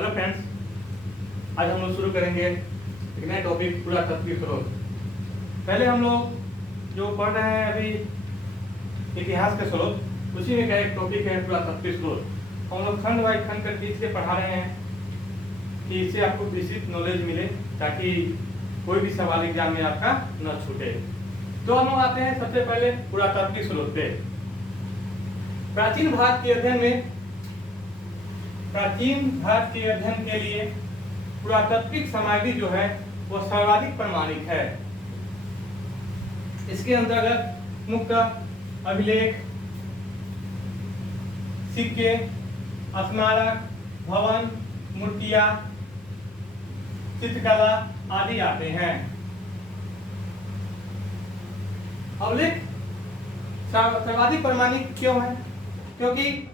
Hello friends, आज हम लोग शुरू करेंगे एक नया टॉपिक पुरातत्वीय स्रोत। पहले हम लोग जो पढ़ रहे हैं अभी इतिहास के स्रोत, उसी में का एक टॉपिक है पुरातत्वीय स्रोत। हम लोग खंड वाइज खंड कर बीच से पढ़ा रहे हैं कि इससे आपको विस्तृत नॉलेज मिले, ताकि कोई भी सवाल एग्जाम में आपका न छूटे। तो हम लोग आते हैं सबसे पहले पुरातत्वीय स्रोत पे। प्राचीन भारत के अध्ययन के लिए पुरातात्विक सामग्री जो है वो सर्वाधिक प्रमाणिक है। इसके अंतर्गत मुख्यतः अभिलेख, सिक्के, स्मारक, भवन, मूर्तियां, चित्रकला आदि आते हैं। अभिलेख सर्वाधिक प्रमाणिक क्यों है? क्योंकि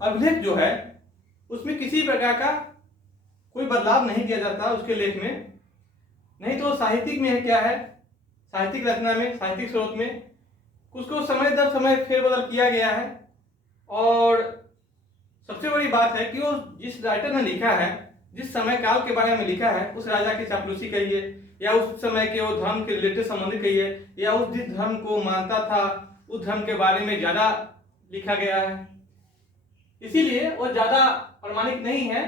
अभिलेख जो है उसमें किसी प्रकार का कोई बदलाव नहीं किया जाता उसके लेख में। नहीं तो साहित्यिक में क्या है, साहित्यिक रचना में, साहित्यिक स्रोत में उसको समय दर समय फेरबदल किया गया है। और सबसे बड़ी बात है कि वो जिस राइटर ने लिखा है, जिस समय काल के बारे में लिखा है, उस राजा की चापलूसी कहिए, या उस समय के वो धर्म के रिलेटेड संबंधित कहिए, या उस जिस धर्म को मानता था उस धर्म के बारे में ज्यादा लिखा गया है, इसीलिए वो ज्यादा प्रमाणिक नहीं है।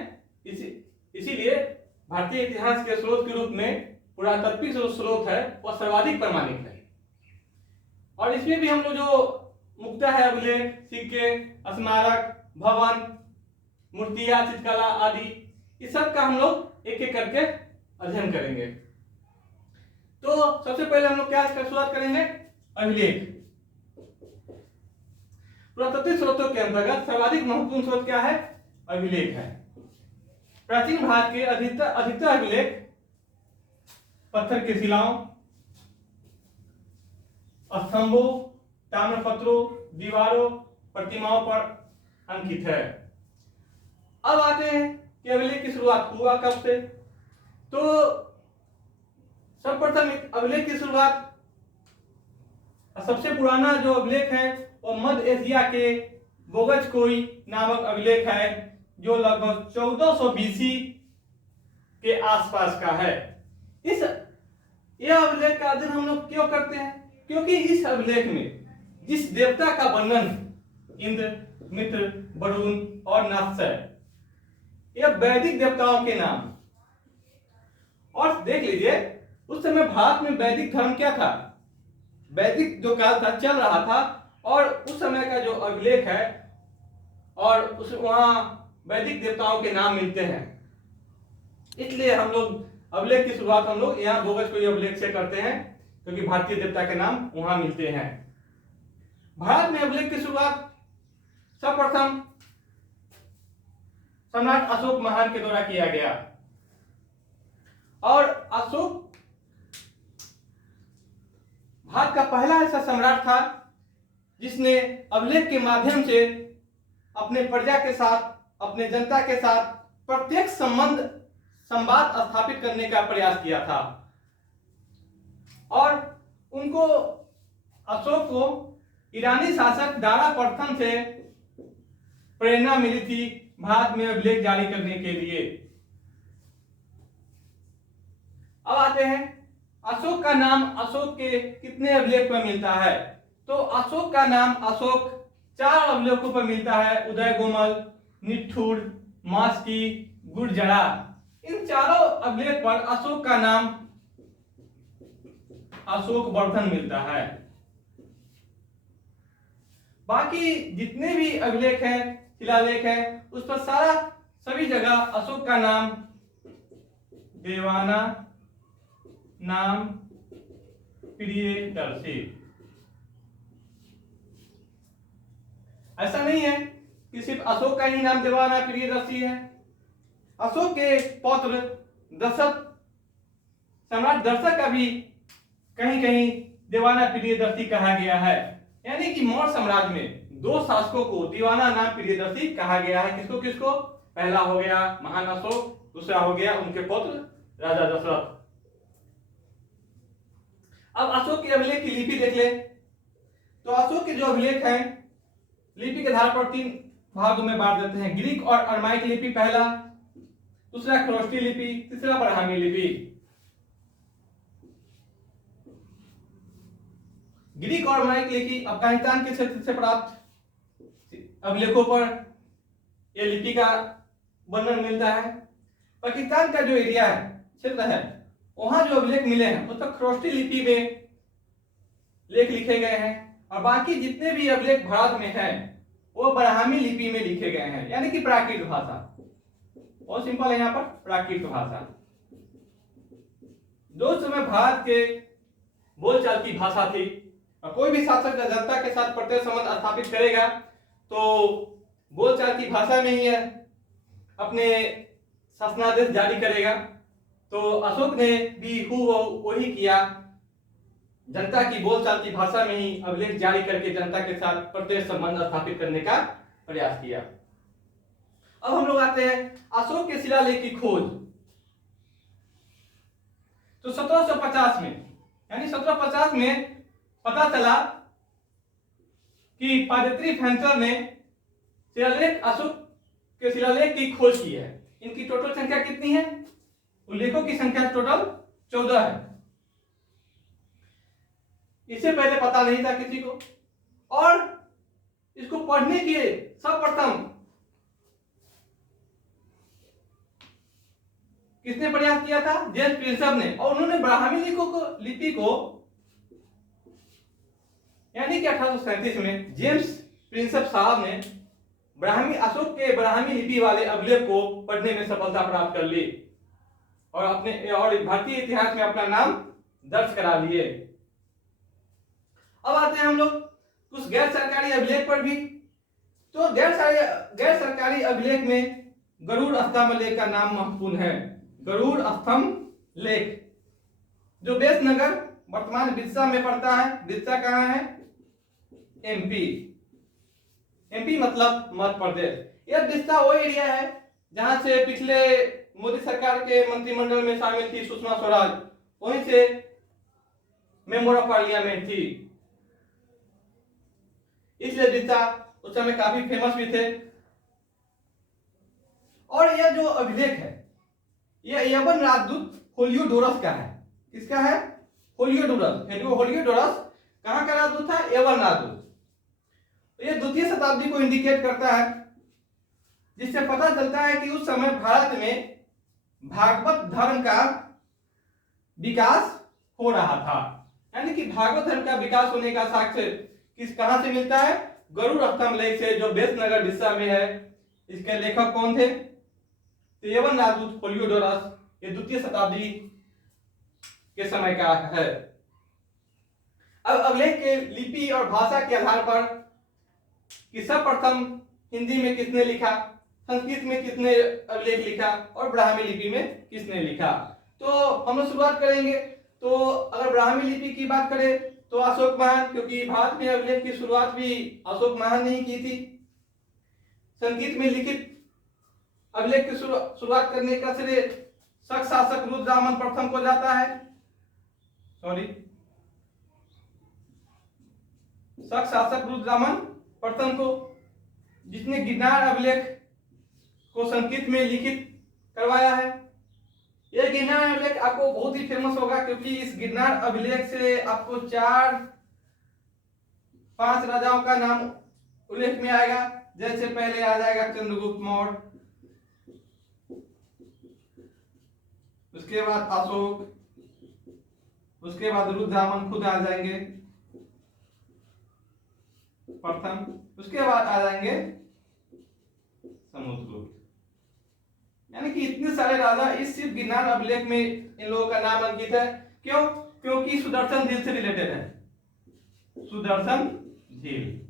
इसीलिए भारतीय इतिहास के स्रोत के रूप में पुरातात्विक जो स्रोत है वह सर्वाधिक प्रमाणिक है। और इसमें भी हम लोग जो मुख्यतः है अभिलेख, सिक्के, स्मारक, भवन, मूर्तियां, चित्रकला आदि, इस सब का हम लोग एक एक करके अध्ययन करेंगे। तो सबसे पहले हम लोग क्या शुरुआत करेंगे? अभिलेख। पुरातत्विक स्रोतों के अंतर्गत सर्वाधिक महत्वपूर्ण स्रोत क्या है? अभिलेख है। प्राचीन भारत के अधिकतर अभिलेख पत्थर की शिलाओं, स्तंभों, ताम्रपत्रों, दीवारों, प्रतिमाओं पर अंकित है। अब आते हैं कि अभिलेख की शुरुआत हुआ कब से। तो सर्वप्रथम अभिलेख की शुरुआत, सबसे पुराना जो अभिलेख है वो मध्य एशिया के बोगजकोई नामक अभिलेख है, जो लगभग 1400 बीसी के आसपास का है। यह अभिलेख का अध्ययन हम लोग क्यों करते हैं? क्योंकि इस अभिलेख में जिस देवता का वर्णन इंद्र, मित्र, वरुण और नाथ है, यह वैदिक देवताओं के नाम। और देख लीजिए उस समय भारत में वैदिक धर्म क्या था, वैदिक जो काल था चल रहा था, और उस समय का जो अभिलेख है और उस वहां वैदिक देवताओं के नाम मिलते हैं। इसलिए हम लोग अभिलेख की शुरुआत हम लोग यहाँ बोगजकोई अभिलेख से करते हैं, क्योंकि भारतीय देवता के नाम वहां मिलते हैं। भारत में अभिलेख की शुरुआत सर्वप्रथम सम्राट अशोक महान के द्वारा किया गया। और अशोक भारत का पहला ऐसा सम्राट था जिसने अभिलेख के माध्यम से अपने प्रजा के साथ, अपने जनता के साथ प्रत्यक्ष संवाद स्थापित करने का प्रयास किया था। और उनको, अशोक को ईरानी शासक दारा प्रथम से प्रेरणा मिली थी भारत में अभिलेख जारी करने के लिए। अब आते हैं अशोक का नाम अशोक के कितने अभिलेख में मिलता है। तो अशोक का नाम अशोक 4 अभिलेखों पर मिलता है: उदय गोमल, निठुर, मास्की, गुर्जरा। इन चारों अभिलेख पर अशोक का नाम अशोक वर्धन मिलता है। बाकी जितने भी अभिलेख हैं, शिलालेख हैं, उस पर सभी जगह अशोक का नाम देवाना नाम प्रियदर्शी। ऐसा नहीं है कि सिर्फ अशोक का ही नाम देवाना प्रियदर्शी है। अशोक के पौत्र दशरथ, सम्राट दशरथ का भी कहीं कहीं देवाना प्रियदर्शी कहा गया है। यानी कि मौर्य साम्राज्य में 2 शासकों को दीवाना नाम प्रियदर्शी कहा गया है। किसको किसको? पहला हो गया महान अशोक, दूसरा हो गया उनके पुत्र राजा दशरथ। अब अशोक के अभिलेख की लिपि देख ले। तो अशोक के जो अभिलेख हैं, लिपि के आधार पर भागों में बांट देते हैं। ग्रीक और अरमाइक लिपि पहला, दूसरा खरोष्टी लिपि, तीसरा ब्राह्मी लिपि। ग्रीक और अरमाइक लिपि अफगानिस्तान के क्षेत्र से प्राप्त अभिलेखों पर यह लिपि का वर्णन मिलता है। पाकिस्तान का जो एरिया है, क्षेत्र है, वहां जो अभिलेख मिले हैं उस पर खरोष्टी लिपि में लेख लिखे गए हैं, और बाकी जितने भी अभिलेख भारत में हैं वो ब्राह्मी लिपि में लिखे गए हैं, यानी कि प्राकृत भाषा। बहुत सिंपल है यहाँ पर, प्राकृत भाषा जो समय भारत के बोलचाल की भाषा थी। और कोई भी शासक जनता के साथ प्रत्यक्ष संबंध स्थापित करेगा तो बोलचाल की भाषा में ही अपने शासनादेश जारी करेगा। तो अशोक ने भी वही किया, जनता की बोलचाल की भाषा में ही अभिलेख जारी करके जनता के साथ प्रत्यक्ष संबंध स्थापित करने का प्रयास किया। अब हम लोग आते हैं अशोक के शिलालेख की खोज। तो 1750 में, यानी 1750 में पता चला कि पादत्री फैंसर ने शिलालेख, अशोक के शिलालेख की खोज की है। इनकी टोटल संख्या कितनी है? उल्लेखों की संख्या टोटल 14 है। इससे पहले पता नहीं था किसी को, और इसको पढ़ने के सर्वप्रथम किसने प्रयास किया था? जेम्स प्रिंसप ने। और उन्होंने ब्राह्मी लिपि को यानी कि 1837 में जेम्स प्रिंसप साहब ने अशोक के ब्राह्मी लिपि वाले अभिलेख को पढ़ने में सफलता प्राप्त कर ली और भारतीय इतिहास में अपना नाम दर्ज करा लिए। अब आते हैं हम लोग कुछ गैर सरकारी अभिलेख पर भी। तो गैर सरकारी अभिलेख में गरुड़ स्तंभ लेख का नाम महत्वपूर्ण है। गरुड़ स्तंभ लेख जो बेसनगर वर्तमान बिरसा में पड़ता है। बिरसा कहाँ है? एमपी। एमपी मतलब मध्य प्रदेश। यह बिरसा वो एरिया है जहां से पिछले मोदी सरकार के मंत्रिमंडल में शामिल थी सुषमा स्वराज, वहीं से मेंबर ऑफ पार्लियामेंट थी, इसलिए बिरसा उस समय काफी फेमस भी थे। और यह जो अभिलेख है यह यवन राजदूत होलियोडोरस का है। किसका है? होलियोडोरस कहां का राजदूत था? यवन राजदूत। यह द्वितीय शताब्दी को इंडिकेट करता है, जिससे पता चलता है कि उस समय भारत में भागवत धर्म का विकास हो रहा था। यानी कि भागवत धर्म का विकास होने का साक्ष्य कहां से मिलता है? गरुड़ स्तंभ लेख से, जो बेसनगर बिरसा में है। इसके लेखक कौन थे? यवन राजदूत होलियोडोरस। ये द्वितीय शताब्दी के समय का है। अब अभिलेख के लिपि और भाषा के आधार पर कि सर्वप्रथम हिंदी में किसने लिखा, संस्कृत में किसने अभिलेख लिखा और ब्राह्मी लिपि में किसने लिखा, तो हम लोग शुरुआत करेंगे। तो अगर ब्राह्मी लिपि की बात करें तो अशोक महान, क्योंकि भारत में अभिलेख की शुरुआत भी अशोक महान ने ही की थी। संस्कृत में लिखित अभिलेख की शुरुआत करने का श्रेय शक शासक रुद्ररामन प्रथम को जाता है। शक शासक रुद्ररामन प्रथम को, जिसने गिरनार अभिलेख को संस्कृत में लिखित करवाया है। यह गिरनार अभिलेख आपको बहुत ही फेमस होगा, क्योंकि इस गिरनार अभिलेख से आपको 4-5 राजाओं का नाम उल्लेख में आएगा। जैसे पहले आ जाएगा चंद्रगुप्त मौर्य, उसके बाद अशोक, उसके बाद रुद्ररामन खुद आ जाएंगे प्रथम, उसके बाद आ जाएंगे समुद्रगुप्त। यानी कि इतने सारे राजा इस सिर्फ गिरनार अभिलेख में इन लोगों का नाम अंकित है। क्यों? क्योंकि सुदर्शन झील से रिलेटेड है। सुदर्शन झील,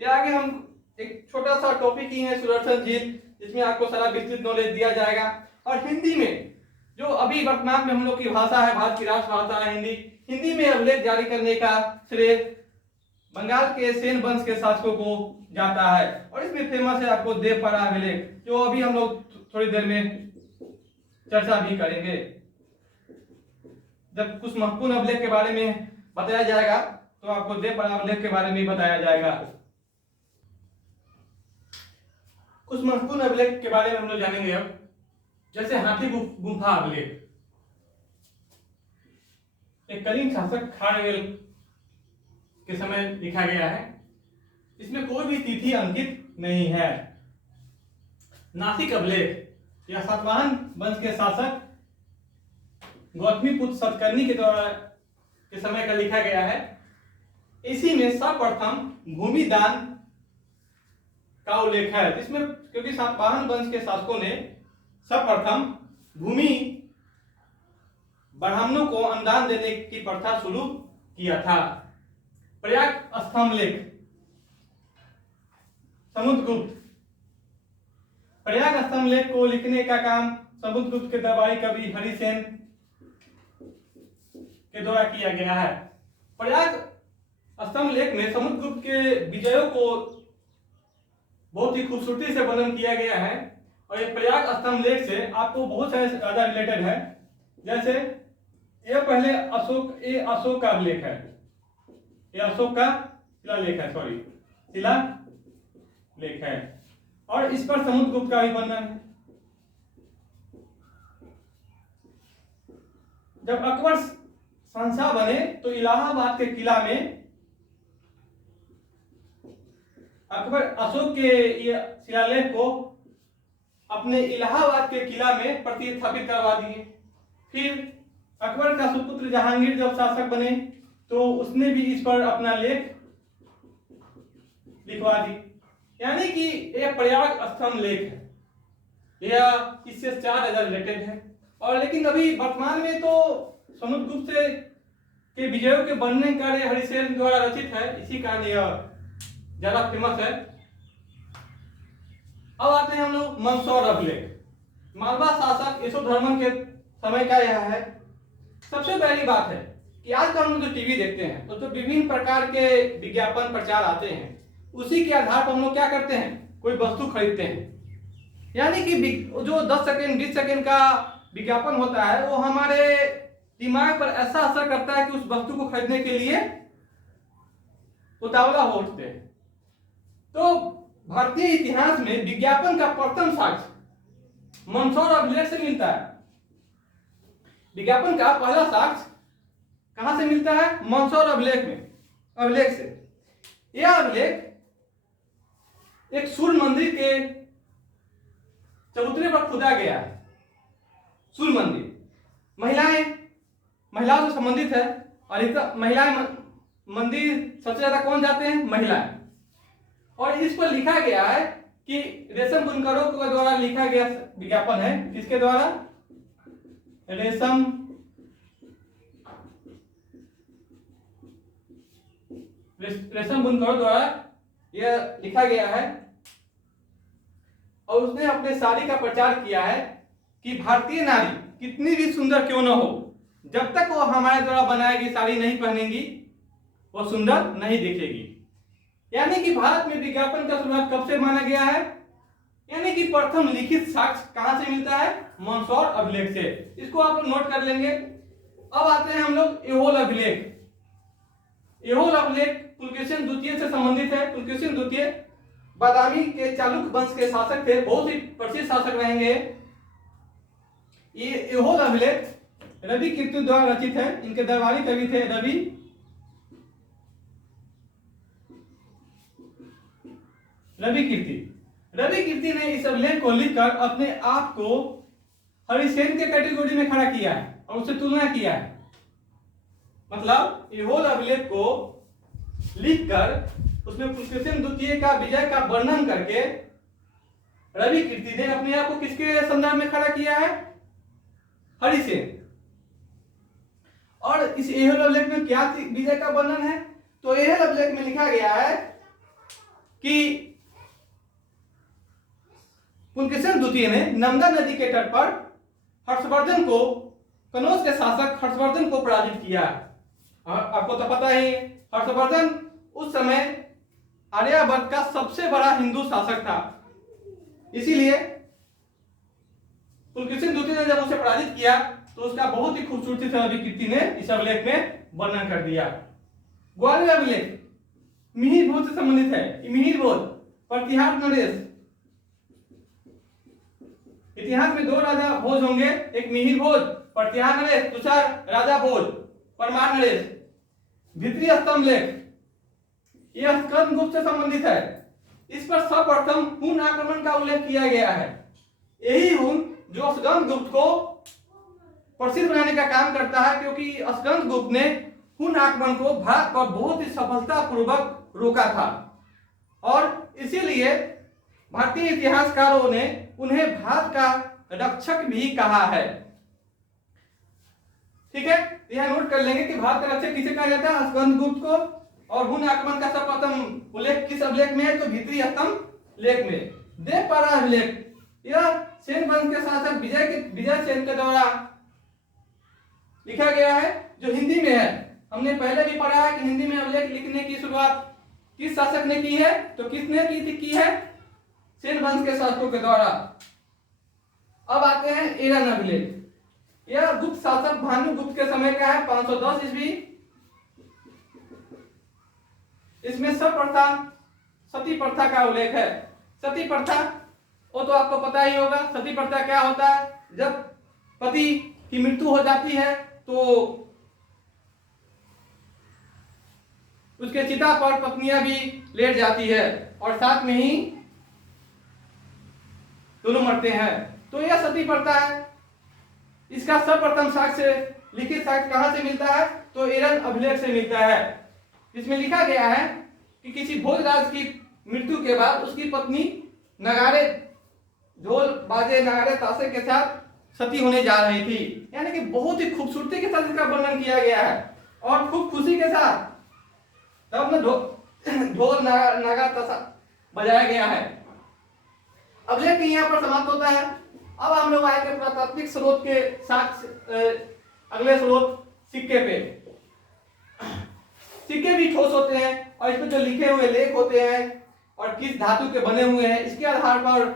ये आगे हम एक छोटा सा टॉपिक ही है सुदर्शन झील, जिसमें आपको सारा विस्तृत नॉलेज दिया जाएगा। और हिंदी में जो अभी वर्तमान में हम लोग की भाषा है, भारत की राष्ट्रभाषा है हिंदी, हिंदी में अभिलेख जारी करने का श्रेय बंगाल के सेन वंश के शासकों को जाता है। और इसमें फेमस है आपको देवपारा अभिलेख, जो अभी हम लोग थोड़ी देर में चर्चा भी करेंगे। जब कुछ महत्वपूर्ण अभिलेख के बारे में बताया जाएगा तो आपको देवपारा अभिलेख के बारे में बताया जाएगा। कुछ महत्वपूर्ण अभिलेख के बारे में हम लोग जानेंगे अब। जैसे हाथी गुम्फा अभिलेख, एक कलिंग शासक खारवेल के समय लिखा गया है। इसमें कोई भी तिथि अंकित नहीं है। नासिक अभिलेख, यह सातवाहन वंश के शासक गौतमीपुत्र सतकर्णी के द्वारा के समय का लिखा गया है। इसी में सर्वप्रथम भूमि दान का उल्लेख है, जिसमें क्योंकि सातवाहन वंश के शासकों ने सर्वप्रथम भूमि ब्राह्मणों को अनुदान देने की प्रथा शुरू किया था। प्रयाग स्तंभ लेख, समुद्रगुप्त। प्रयाग स्तंभ लेख को लिखने का काम समुद्रगुप्त के दरबारी कवि हरिसेन के द्वारा किया गया है। प्रयाग स्तंभ लेख में समुद्रगुप्त के विजयों को बहुत ही खूबसूरती से वर्णन किया गया है। और ये प्रयाग स्तंभ लेख से आपको बहुत सारे ज्यादा रिलेटेड है। जैसे ये पहले अशोक का अभिलेख है, ये अशोक का शिलालेख है, शिला लेख है, और इस पर समुद्रगुप्त का भी वर्णन है। जब अकबर शहंशाह बने तो इलाहाबाद के किला में अकबर अशोक के ये शिलालेख को अपने इलाहाबाद के किला में प्रतिस्थापित करवा दिए। फिर अकबर का सुपुत्र जहांगीर जब शासक बने तो उसने भी इस पर अपना लेख लिखवा दी। यानी कि यह प्रयाग स्तंभ लेख है, यह इससे 4 रिलेटेड है। और लेकिन अभी वर्तमान में तो समुद्रगुप्त के विजयों के वर्णन कार्य हरिसेन द्वारा रचित है, इसी कारण यह ज्यादा फेमस है। अब आते हैं हम लोग मंदसौर अभिलेख। मालवा शासक यशोधर्मन के समय का यह है। सबसे पहली बात है कि आजकल हम लोग जो टीवी देखते हैं तो विभिन्न प्रकार के विज्ञापन प्रचार आते हैं, उसी के आधार पर हम लोग क्या करते हैं, कोई वस्तु खरीदते हैं। यानी कि जो 10 सेकेंड 20 सेकेंड का विज्ञापन होता है वो हमारे दिमाग पर ऐसा असर करता है कि उस वस्तु को खरीदने के लिए उतावला हो उठते हैं। तो भारतीय इतिहास में विज्ञापन का प्रथम साक्ष्य मंदसौर अभिलेख से मिलता है। विज्ञापन का पहला साक्ष्य कहां से मिलता है, मंदसौर अभिलेख से। यह अभिलेख एक सूर्य मंदिर के चबूतरे पर खुदा गया है। सूर्य मंदिर महिलाओं से संबंधित है, और महिलाएं मंदिर सबसे ज्यादा कौन जाते हैं, महिलाएं। और इस पर लिखा गया है कि रेशम बुनकरों के द्वारा लिखा गया विज्ञापन है। किसके द्वारा, रेशम बुनकरों द्वारा यह लिखा गया है। और उसने अपने साड़ी का प्रचार किया है कि भारतीय नारी कितनी भी सुंदर क्यों न हो, जब तक वो हमारे द्वारा बनाई गई साड़ी नहीं पहनेंगी वो सुंदर नहीं दिखेगी। यानी कि भारत में विज्ञापन का शुरुआत कब से माना गया है, यानी कि प्रथम लिखित साक्ष्य कहां से मिलता है, मंदसौर अभिलेख से। इसको आप नोट कर लेंगे। अब आते हैं हम लोग एहोल अभिलेख। एहोल अभिलेख पुलकेशिन द्वितीय से संबंधित है। पुलकेशिन द्वितीय बादामी के चालुक्य वंश के शासक थे, बहुत ही प्रसिद्ध शासक रहेंगे। ये एहोल अभिलेख रवि कीर्ति द्वारा रचित है। इनके दरबारी कवि थे रवि कीर्ति ने इस अभिलेख को लिखकर अपने आप को हरिसेन के कैटेगरी में खड़ा किया है और उससे तुलना किया है। मतलब एहोल अभिलेख को लिखकर उसमें पुलकेशिन द्वितीय का विजय का वर्णन करके रवि कीर्ति ने अपने आप को किसके संदर्भ में खड़ा किया है, हरिसेन। और इस एहोल अभिलेख में क्या विजय का वर्णन है, तो एहोल अभिलेख में लिखा गया है कि पुलकेशिन द्वितीय ने नर्मदा नदी के तट पर हर्षवर्धन को, कनौज के शासक हर्षवर्धन को पराजित किया। आपको तो पता ही, हर्षवर्धन उस समय आर्यावर्त का सबसे बड़ा हिंदू शासक था। इसीलिए पुलकेशिन द्वितीय ने जब उसे पराजित किया तो उसका बहुत ही खूबसूरती से रवि कीर्ति ने इस अभिलेख में वर्णन कर दिया। ग्वालियर अभिलेख मिहिर भोज से संबंधित है। मिहिर भोज प्रतिहार नरेश इतिहास में 2 राजा भोज होंगे, एक मिहिर भोज, प्रतिहार नरेश, दूसरा राजा भोज, परमार नरेश। भित्री स्तंभ लेख, यह स्कंद गुप्त से संबंधित है। इस पर सर्वप्रथम हुन आक्रमण का उल्लेख किया गया है। यही हुन जो स्कंद गुप्त को प्रसिद्ध बनाने का काम करता है, क्योंकि स्कंद गुप्त ने हुन आक्रमण को भारत पर बहुत ही सफलतापूर्वक रोका था और इसीलिए भारतीय इतिहासकारों ने उन्हें भारत का रक्षक भी कहा है। ठीक है, यह नोट कर लेंगे कि भारत का रक्षक किसे कहा जाता है, स्कंद गुप्त को। और हुन आक्रमण का सर्वप्रथम उल्लेख किस अभिलेख में है, तो भित्री स्तंभ लेख में। देवपारा अभिलेख, यह सेन वंश के शासक विजय सेन के द्वारा लिखा गया है, जो हिंदी में है। हमने पहले भी पढ़ा है कि हिंदी में अभिलेख लिखने की शुरुआत किस शासक ने की है, तो किसने की है, सेन वंश के शासकों के द्वारा। अब आते हैं ईरान अभिलेख। यह गुप्त शासक भानुगुप्त के समय का है, 510 ईस्वी। इसमें सती प्रथा का उल्लेख है। सती प्रथा वो तो आपको पता ही होगा। सती प्रथा क्या होता है, जब पति की मृत्यु हो जाती है तो उसके चिता पर पत्नियां भी लेट जाती है और साथ में ही दोनों मरते हैं, तो यह सती प्रथा है। इसका सर्वप्रथम साक्ष्य, लिखित साक्ष्य कहां से मिलता है, तो ईरान अभिलेख से मिलता है। इसमें लिखा गया है कि किसी भोजराज की मृत्यु के बाद उसकी पत्नी नगाड़े, ढोल बाजे, नगाड़े, ताशे के साथ सती होने जा रही थी। यानी कि बहुत ही खूबसूरती के साथ इसका वर्णन किया गया है और खूब खुशी के साथ तब में ढोल नगा ताशा बजाया गया है। अभिलेख यहाँ पर समाप्त होता है। अब हम लोग आए थे पुरातात्विक स्रोत के साथ अगले स्रोत सिक्के पे। सिक्के भी ठोस होते हैं और इसमें जो लिखे हुए लेख होते हैं और किस धातु के बने हुए हैं, इसके आधार पर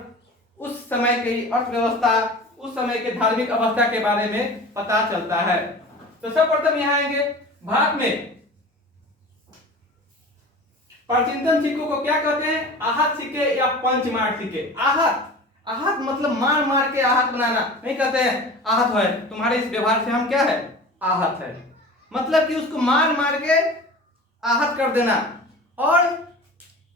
उस समय की अर्थव्यवस्था, उस समय के धार्मिक अवस्था के बारे में पता चलता है। तो सर्वप्रथम यहाँ आएंगे, भारत में प्राचीनतम सिक्कों को क्या कहते हैं, आहत सिक्के या पंचमार्क सिक्के। आहत मतलब मार मार के आहत बनाना, नहीं कहते हैं आहत है तुम्हारे इस व्यवहार से हम क्या है, आहत है, मतलब कि उसको मार मार के आहत कर देना। और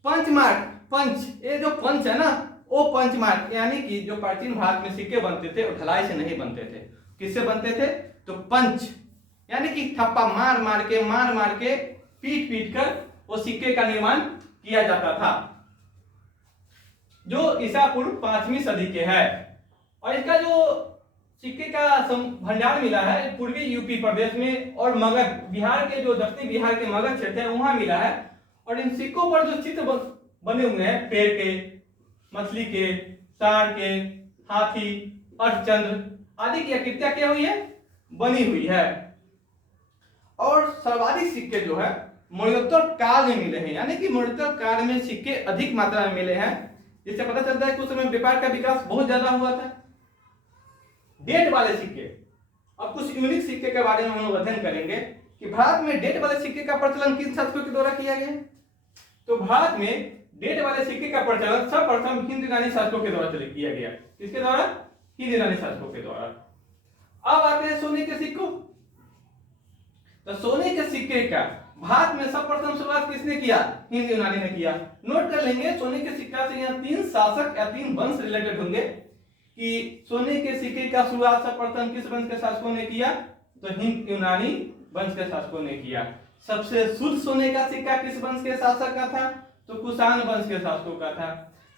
पंचमार्क, पंच, ये जो पंच है ना, वो पंचमार्क, यानी कि जो प्राचीन भारत में सिक्के बनते थे वो ढलाई से नहीं बनते थे। किससे बनते थे, तो पंच, यानी कि थप्पा मार मार के पीट पीट कर वो सिक्के का निर्माण किया जाता था, जो ईसा पूर्व 5वीं सदी के है। और इसका जो सिक्के का भंडार मिला है पूर्वी यूपी प्रदेश में और मगध, बिहार के जो दक्षिणी बिहार के मगध क्षेत्र है वहां मिला है। और इन सिक्कों पर जो चित्र बने हुए हैं, पेड़ के, मछली के, सांड के, हाथी, अर्धचंद्र आदि की आकृतियां क्या हुई है, बनी हुई है। और सर्वाधिक सिक्के जो है मरणोत्तर काल में मिले हैं, यानी कि मरणोत्तर काल में सिक्के अधिक मात्रा में मिले हैं, जिससे पता चलता है कि उस समय व्यापार का विकास बहुत ज्यादा हुआ था। डेट वाले सिक्के, अब कुछ यूनिक सिक्के के बारे में हम लोग अध्ययन करेंगे कि भारत में डेट वाले सिक्के का प्रचलन किन शासकों के द्वारा किया गया। तो भारत में डेट वाले सिक्के का प्रचलन सर्वप्रथम हिंद यूनानी शासकों के द्वारा किया गया। किसके द्वारा, हिंद यूनानी शासकों के द्वारा। अब आते हैं सोने के सिक्कों। तो सोने के सिक्के का भारत में सर्वप्रथम शुरुआत किसने किया, हिंद यूनानी ने किया। नोट कर लेंगे, सोने के सिक्का से यहाँ 3 शासक या 3 वंश रिलेटेड होंगे कि सोने के सिक्के का शुरुआत सर्वप्रथम किस वंश के शासकों ने किया, तो हिंद यूनानी वंश के शासकों ने किया। सबसे शुद्ध सोने का सिक्का किस वंश के शासक का था, तो कुषाण वंश के शासकों का था।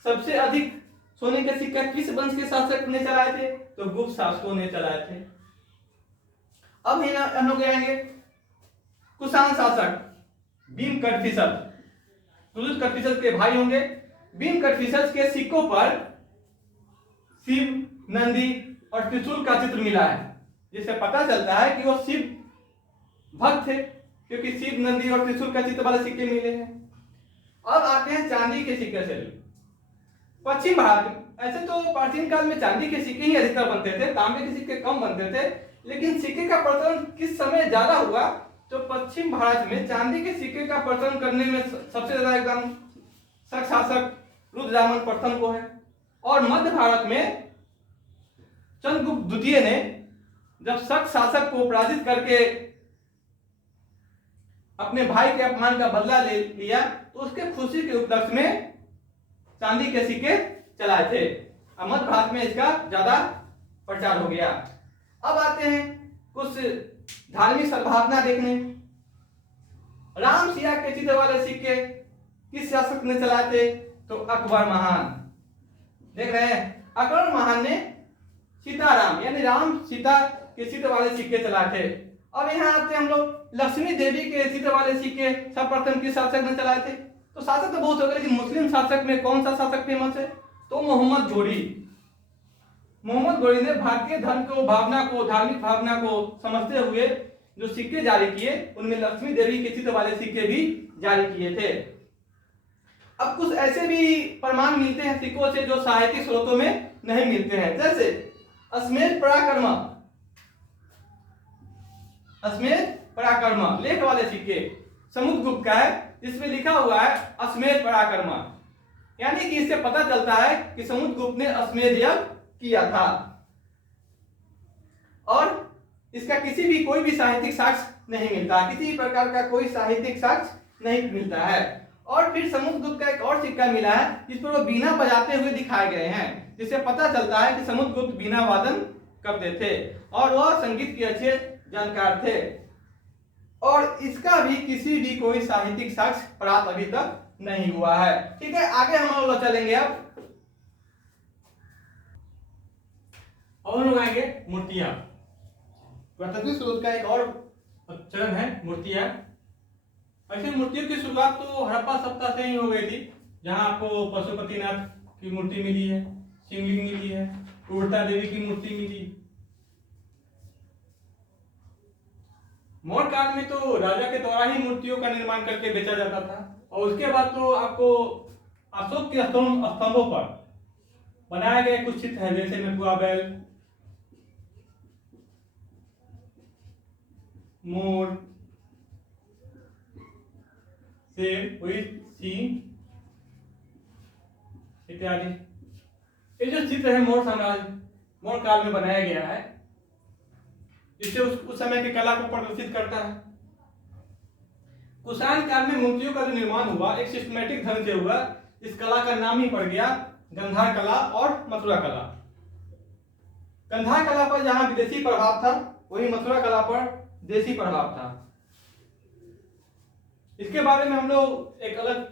सबसे अधिक सोने के सिक्का किस वंश के शासक ने चलाए थे, तो गुप्त शासकों ने चलाए थे। अब हम लोग आएंगे कुषाण शासक भीम कटफिसल, कटफिसल के भाई होंगे। भीम कटफिसल के सिक्कों पर शिव, नंदी और त्रिशूल का चित्र मिला है, जिससे पता चलता है कि वो शिव भक्त थे, क्योंकि शिव, नंदी और त्रिशूल का चित्र वाले सिक्के मिले हैं। अब आते हैं चांदी के सिक्के से। पश्चिम भारत, ऐसे तो प्राचीन काल में चांदी के सिक्के ही अधिकतर बनते थे, तांबे के सिक्के कम बनते थे, लेकिन सिक्के का प्रचलन किस समय ज्यादा हुआ, तो पश्चिम भारत में चांदी के सिक्के का प्रचलन करने में सबसे ज्यादा एकदम शासक रुद्रदामन प्रथम को है। और मध्य भारत में चंद्रगुप्त द्वितीय ने जब शक शासक को पराजित करके अपने भाई के अपमान का बदला ले लिया तो उसके खुशी के उपलक्ष्य में चांदी के सिक्के चलाए थे। मध्य भारत में इसका ज्यादा प्रचार हो गया। अब आते हैं कुछ धार्मिक सद्भावना देखने। राम सिया के चित्र वाले सिक्के किस शासक ने चलाए थे? तो अकबर महान। देख रहे हैं, अकबर महान ने सीताराम यानी राम सीता के चित्र वाले सिक्के चलाए थे। अब यहाँ आते हैं हम लोग, लक्ष्मी देवी के चित्र वाले सिक्के सर्वप्रथम किस शासक ने चलाए थे? तो शासक तो बहुत हो गए, लेकिन मुस्लिम शासक में कौन सा शासक फेमस है? तो मोहम्मद घोरी। मोहम्मद घोरी ने भारतीय धर्म को, भावना को, धार्मिक भावना को समझते हुए जो सिक्के जारी किए उनमें लक्ष्मी देवी के चित्र वाले सिक्के भी जारी किए थे। अब कुछ ऐसे भी प्रमाण मिलते हैं सिक्कों से जो साहित्यिक स्रोतों में नहीं मिलते हैं, जैसे अश्वमेध पराक्रम लेख वाले सिक्के समुद्रगुप्त का है, जिसमें लिखा हुआ है अश्वमेध पराक्रम, यानी कि इससे पता चलता है कि समुद्रगुप्त ने अश्वमेध यज्ञ किया था। और इसका किसी भी कोई भी साहित्यिक साक्ष्य नहीं मिलता, किसी प्रकार का कोई साहित्यिक साक्ष्य नहीं मिलता है। और फिर समुद्रगुप्त का एक और सिक्का मिला है जिस पर वो बीना बजाते हुए दिखाए गए हैं, जिससे पता चलता है कि समुद्रगुप्त बीना वादन करते थे और वह संगीत के अच्छे जानकार थे। और इसका भी किसी भी कोई साहित्यिक साक्ष्य प्राप्त अभी तक नहीं हुआ है। ठीक है, आगे हम लोग चलेंगे। अब और लोग आएंगे मूर्तियां। पुरातत्व स्रोत का एक और चरण है मूर्तियां। ऐसे मूर्तियों की शुरुआत तो हड़प्पा सभ्यता से ही हो गई थी, जहां आपको पशुपतिनाथ की मूर्ति मिली है, शिवलिंग मिली है, उड़ता देवी की मूर्ति मिली। मौर्य काल में तो राजा के द्वारा ही मूर्तियों का निर्माण करके बेचा जाता था, और उसके बाद तो आपको अशोक के स्तंभों पर बनाए गए कुछ चित्र हैं, जैसे नकुआ बैल, मोर, शेर, सिंह इत्यादि। ये जो चित्र है मौर्य काल में बनाया गया है, जिससे उस समय की कला को प्रदर्शित करता है। कुषाण काल में मूर्तियों का जो निर्माण हुआ एक सिस्टमैटिक ढंग से हुआ। इस कला का नाम ही पड़ गया गंधार कला और मथुरा कला। गंधार कला पर जहां विदेशी प्रभाव था, वही मथुरा कला पर देसी प्रभाव था। इसके बारे में हम लोग एक अलग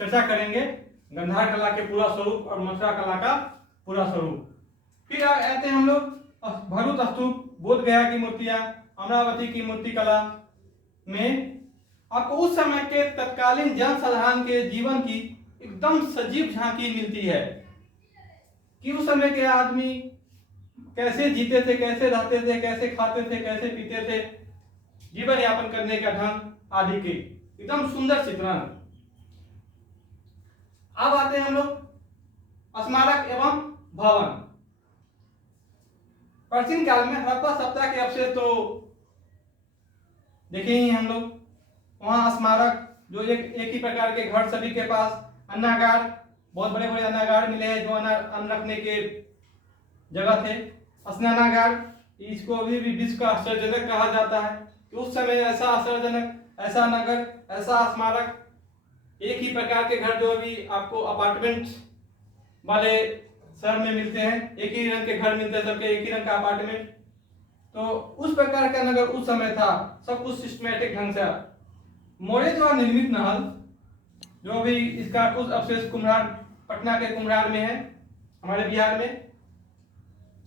चर्चा करेंगे, गंधार कला के पूरा स्वरूप और मथुरा कला का पूरा स्वरूप। फिर आते हैं हम लोग भरूच स्तूप, बोध गया की मूर्तियां, अमरावती की मूर्ति कला में आपको उस समय के तत्कालीन जनसाधारण के जीवन की एकदम सजीव झांकी मिलती है कि उस समय के आदमी कैसे जीते थे, कैसे रहते थे, कैसे खाते थे, कैसे पीते थे, जीवन यापन करने का ढंग आदि की एकदम सुंदर चित्रण। अब आते हैं हम लोग स्मारक एवं भवन। प्राचीन काल में हड़प्पा सभ्यता के अवशेष तो देखे ही हम लोग। वहां स्मारक जो एक ही प्रकार के घर सभी के पास, अन्नागार, बहुत बड़े बड़े अन्नागार मिले हैं जो अन्न रखने के जगह थे। स्नानागार, इसको अभी भी विश्व का आश्चर्यजनक कहा जाता है कि उस समय ऐसा आश्चर्यजनक, ऐसा नगर, ऐसा स्मारक, एक ही प्रकार के घर जो अभी आपको अपार्टमेंट वाले शहर में मिलते हैं, एक ही रंग के घर मिलते हैं सबके, एक ही रंग का अपार्टमेंट, तो उस प्रकार का नगर उस समय था, सब कुछ सिस्टमैटिक ढंग से। मौर्य द्वारा निर्मित महल जो भी इसका कुछ अवशेष कुम्हरार, पटना के कुम्हरार में है, हमारे बिहार में,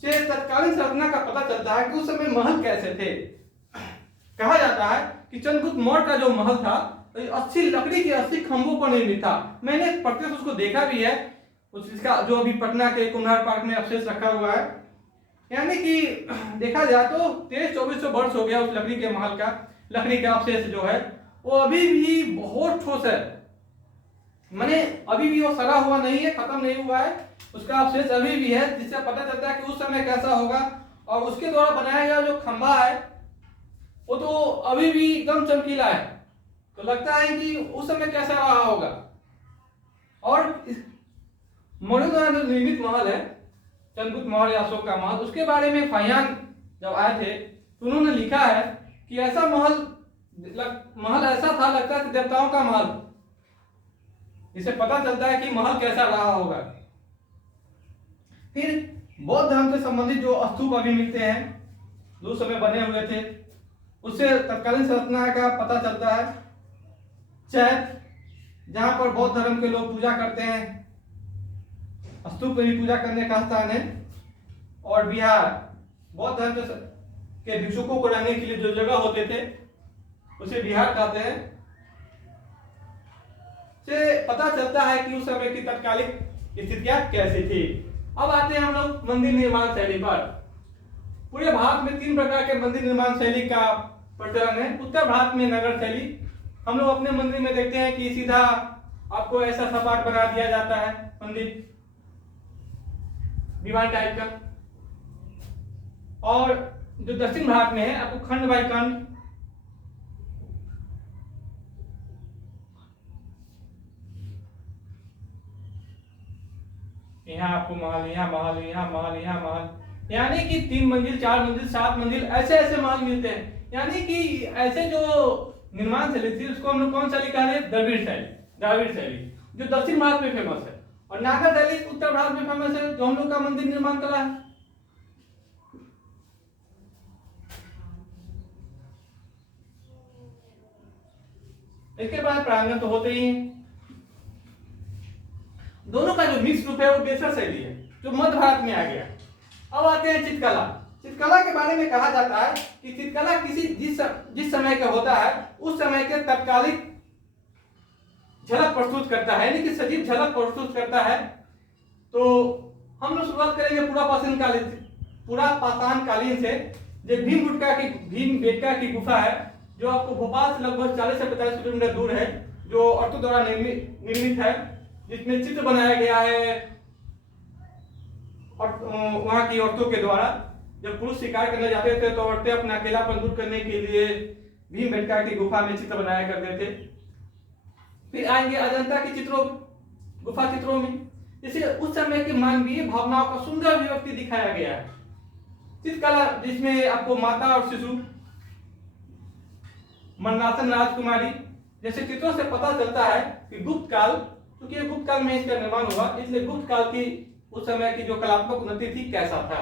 से तत्कालीन संरचना का पता चलता है कि उस समय महल कैसे थे। कहा जाता है कि चंद्रगुप्त मौर्य का जो महल था 80 लकड़ी के 80 खंभों पर निर्मित था। मैंने प्रत्यक्ष उसको देखा भी है, उसका जो अभी पटना के कुम्हार पार्क में अवशेष रखा हुआ है। यानी कि देखा जाए तो 2300-2400 वर्ष हो गया उस लकड़ी के महल का। लकड़ी का अवशेष जो है वो अभी भी बहुत ठोस है, माने अभी भी वो सड़ा हुआ नहीं है, खत्म नहीं हुआ है, उसका अवशेष अभी भी है, जिससे पता चलता है कि उस समय कैसा होगा। और उसके द्वारा बनाया गया जो खंभा है वो तो अभी भी एकदम चमकीला है, तो लगता है कि उस समय कैसा रहा होगा। और मौर्य द्वारा निर्मित महल है चंद्रगुप्त मौर्य अशोक का महल, उसके बारे में फाहियान जब आए थे तो उन्होंने लिखा है कि ऐसा महल ऐसा था, लगता है देवताओं का महल। इससे पता चलता है कि महल कैसा रहा होगा। फिर बौद्ध धर्म से संबंधित जो स्तूप अभी मिलते हैं, जो समय बने हुए थे, उससे तत्कालीन संरचना का पता चलता है। चैत्य, जहां पर बौद्ध धर्म के लोग पूजा करते हैं, स्तूप में भी पूजा करने का स्थान है। और बिहार, बौद्ध धर्म के भिक्षुकों को रहने के लिए जो जगह होते थे उसे बिहार कहते हैं। से पता चलता है कि उस समय की तत्कालिक स्थितियां कैसी थी। अब आते हैं हम लोग मंदिर निर्माण शैली पर। पूरे भारत में 3 प्रकार के मंदिर निर्माण शैली का प्रचलन है। उत्तर भारत में नगर शैली, हम लोग अपने मंदिर में देखते हैं कि सीधा आपको ऐसा सपाट बना दिया जाता है मंदिर, दीवार टाइप का। और जो दक्षिण भारत में है, आपको खंड बाई खंड, यहाँ आपको महल, यहाँ महल, यहाँ महल, यहाँ महल, यानी कि 3 मंजिल, 4 मंजिल, 7 मंजिल, ऐसे ऐसे महल मिलते हैं। यानी कि ऐसे जो निर्माण शैली थी उसको हम लोग कौन शैली कह रहे हैं? द्रविड़ शैली, जो दक्षिण भारत में फेमस है। और नागर शैली उत्तर भारत में फेमस है, जो हम लोग का मंदिर निर्माण कला है। इसके बाद प्रांगण तो होते ही हैं। दोनों का जो मिक्स रूप है वो बेसर शैली है, जो मध्य भारत में आ गया। अब आते हैं चित्रकला। चित्रकला के बारे में कहा जाता है कि चित्रकला किसी जिस समय का होता है उस समय के तत्कालिक झलक प्रस्तुत करता है, यानी कि सजीव झलक प्रस्तुत करता है। तो हम लोग शुरुआत करेंगे पूरा पाषाण कालीन से। जो भीमबेटका की गुफा है, जो आपको भोपाल से लगभग 40 से 50 किलोमीटर दूर है, जो औरतों द्वारा निर्मित है, जिसमें चित्र बनाया गया है और वहां की औरतों के द्वारा। जब पुरुष शिकार करने जाते थे तो औरतें अपना अकेलापन दूर करने के लिए भीमबेटका की गुफा में चित्र बनाया करते थे। फिर आएंगे अजंता की गुफा चित्रों में, जिसे उस समय की मानवीय भावनाओं का सुंदर अभिव्यक्ति दिखाया गया है। चित्रकला जिसमें आपको माता और शिशु, मन्नासन राजकुमारी जैसे चित्रों से पता चलता है कि गुप्त काल, क्योंकि गुप्त काल में इसका निर्माण हुआ, इसलिए गुप्त काल की उस समय की जो कलात्मक उन्नति थी कैसा था।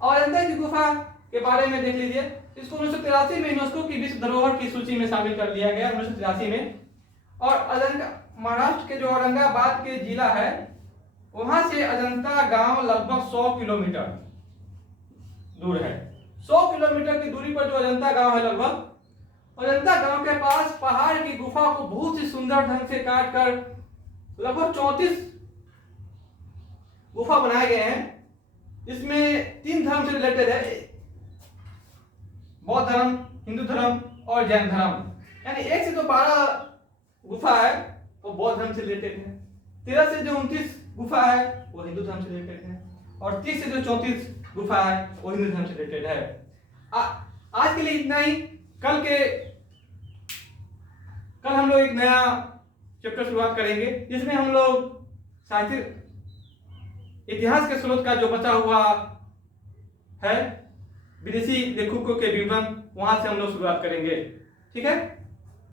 और अजंता की गुफा के बारे में देख लीजिए, इसको 1983 में यूनेस्को की विश्व धरोहर की सूची में शामिल कर लिया गया, 1983 में। और अजंता, महाराष्ट्र के जो औरंगाबाद के जिला है, वहां से अजंता गांव लगभग 100 किलोमीटर दूर है। 100 किलोमीटर की दूरी पर जो अजंता गांव है, लगभग अजंता गांव के पास पहाड़ की गुफा को बहुत ही सुंदर ढंग से काट कर लगभग 34 गुफा बनाए गए हैं। इसमें 3 धर्म से रिलेटेड है, बौद्ध धर्म, हिंदू धर्म और जैन धर्म। यानी 1 से जो 12 गुफा है वो बौद्ध धर्म से रिलेटेड है, 13 से जो 29 गुफा है वो हिंदू धर्म से रिलेटेड है, और 30 से जो 34 गुफा है वो हिंदू धर्म से रिलेटेड है। आज के लिए इतना ही। कल हम लोग एक नया चैप्टर शुरुआत करेंगे, जिसमें हम लोग साहित्य इतिहास के स्रोत का जो बचा हुआ है, विदेशी लेखकों के विवरण, वहां से हम लोग शुरुआत करेंगे। ठीक है।